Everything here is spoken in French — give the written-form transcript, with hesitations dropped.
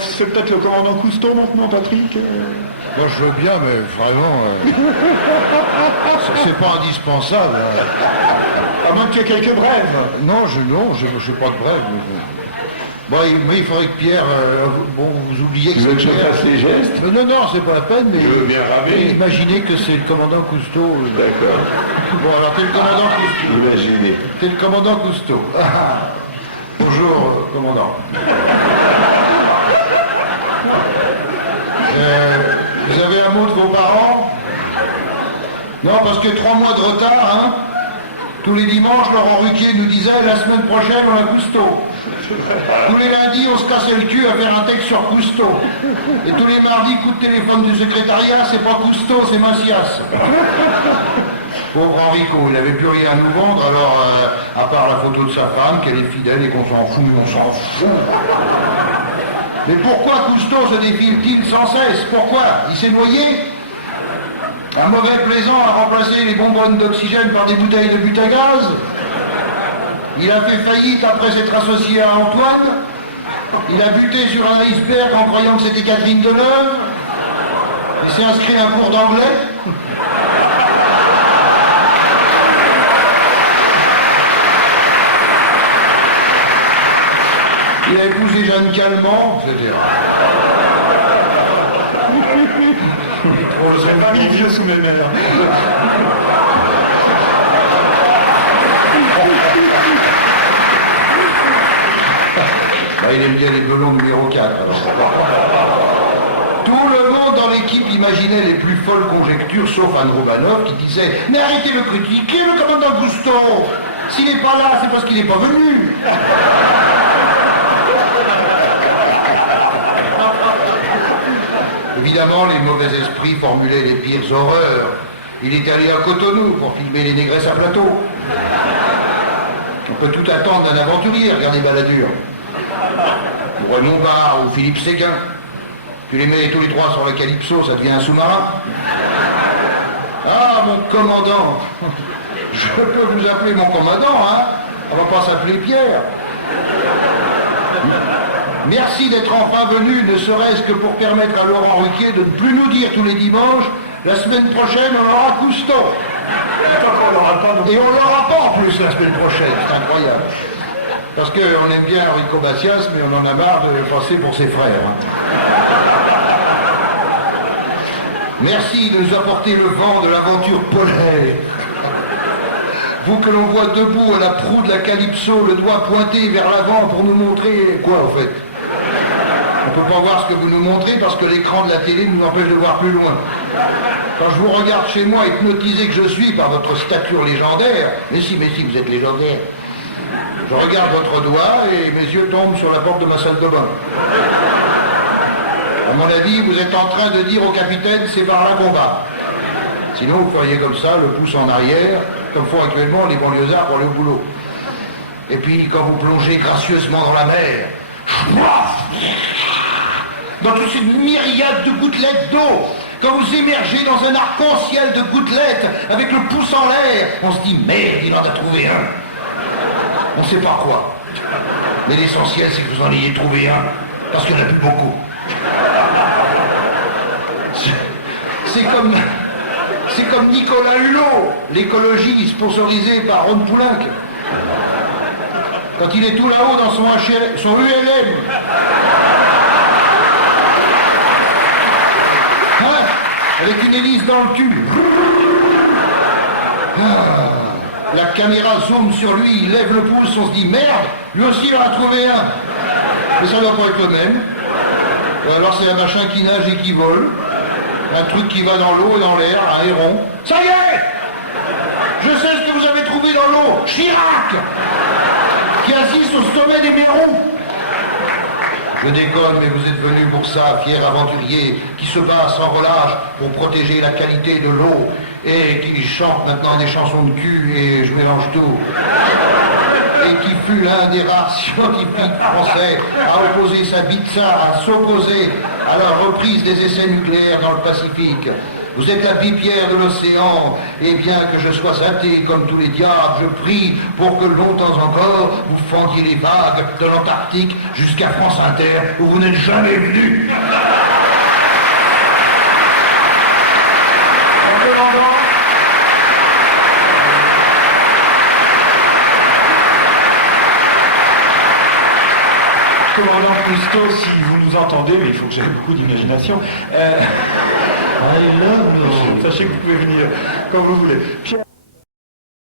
C'est peut-être le commandant Cousteau maintenant, Patrick. Moi je veux bien, mais vraiment, c'est pas indispensable. Hein. À moins qu'il y ait quelques brèves. Non, j'ai pas de brève. Bon, mais il faudrait que Pierre, vous oubliez que Tu veux c'est que je Pierre. fasse les gestes? Non, c'est pas la peine, mais Je veux bien ramer. imaginez que c'est le commandant Cousteau. D'accord. Bon, alors t'es le commandant Cousteau. Imaginez. T'es le commandant Cousteau. Bonjour, commandant. Vous avez un mot de vos parents? Non, parce que 3 mois de retard, hein. Tous les dimanches, Laurent Ruquier nous disait la semaine prochaine on a Cousteau. Tous les lundis, on se cassait le cul à faire un texte sur Cousteau. Et tous les mardis, coup de téléphone du secrétariat, c'est pas Cousteau, c'est Macias. Pauvre Enrico, il n'avait plus rien à nous vendre, alors, à part la photo de sa femme, qu'elle est fidèle et qu'on s'en fout, on s'en fout. Mais pourquoi Cousteau se défile-t-il sans cesse? Pourquoi? Il s'est noyé? Un mauvais plaisant a remplacé les bonbonnes d'oxygène par des bouteilles de but à gaz? Il a fait faillite après s'être associé à Antoine? Il a buté sur un iceberg en croyant que c'était Catherine Deneuve? Il s'est inscrit à un cours d'anglais? Il a épousé Jeanne Calment, etc. C'est pas mis vieux sous mes mères. Il aime bien les belons numéro 4. Alors. Tout le monde dans l'équipe imaginait les plus folles conjectures, sauf Anne Romanoff qui disait « Mais arrêtez de critiquer le commandant Cousteau. S'il n'est pas là, c'est parce qu'il n'est pas venu. » Évidemment, les mauvais esprits formulaient les pires horreurs. Il est allé à Cotonou pour filmer les négresses à plateau. On peut tout attendre d'un aventurier, regardez Balladur. Ou Raymond Barre ou Philippe Séguin. Tu les mets tous les trois sur le Calypso, ça devient un sous-marin. Ah, mon commandant. Je peux vous appeler mon commandant, hein. On va pas s'appeler Pierre. Merci d'être enfin venu, ne serait-ce que pour permettre à Laurent Ruquier de ne plus nous dire tous les dimanches, la semaine prochaine on aura Cousteau. Et on l'aura pas en plus la semaine prochaine, c'est incroyable. Parce qu'on aime bien Enrico Macias, mais on en a marre de passer pour ses frères. Hein. Merci de nous apporter le vent de l'aventure polaire. Vous que l'on voit debout à la proue de la Calypso, le doigt pointé vers l'avant pour nous montrer quoi en fait? On ne peut pas voir ce que vous nous montrez parce que l'écran de la télé nous empêche de voir plus loin. Quand je vous regarde chez moi, hypnotisé que je suis par votre stature légendaire, mais si, vous êtes légendaire. Je regarde votre doigt et mes yeux tombent sur la porte de ma salle de bain. À mon avis, vous êtes en train de dire au capitaine, c'est par là qu'on va. Sinon, vous feriez comme ça, le pouce en arrière, comme font actuellement les banlieusards pour aller au boulot. Et puis, quand vous plongez gracieusement dans la mer, dans toute cette myriade de gouttelettes d'eau, quand vous émergez dans un arc-en-ciel de gouttelettes avec le pouce en l'air, on se dit merde, il en a trouvé un. On ne sait pas quoi. Mais l'essentiel, c'est que vous en ayez trouvé un, parce qu'il n'y en a plus beaucoup. C'est comme Nicolas Hulot, l'écologie sponsorisée par Ron Poulenc. Quand il est tout là-haut dans son ULM. Hein, avec une hélice dans le cul. La caméra zoome sur lui, il lève le pouce, on se dit merde, lui aussi il en a trouvé un. Mais ça ne doit pas être le même. Alors c'est un machin qui nage et qui vole. Un truc qui va dans l'eau et dans l'air, un héron. Ça y est! Je sais ce que vous avez trouvé dans l'eau. Chirac! Qui assiste au sommet des Mérons. Je déconne, mais vous êtes venu pour ça, fier aventurier, qui se bat sans relâche pour protéger la qualité de l'eau, et qui chante maintenant des chansons de cul, et je mélange tout. Et qui fut l'un des rares scientifiques français à opposer sa pizza, à s'opposer à la reprise des essais nucléaires dans le Pacifique. Vous êtes la bipière de l'océan, et bien que je sois athée comme tous les diables, je prie pour que longtemps encore vous fendiez les vagues de l'Antarctique jusqu'à France Inter, où vous n'êtes jamais venu. Commandant Cousteau, si vous nous entendez, mais il faut que j'aie beaucoup d'imagination, I love you. sachez que vous pouvez venir quand vous voulez. Pierre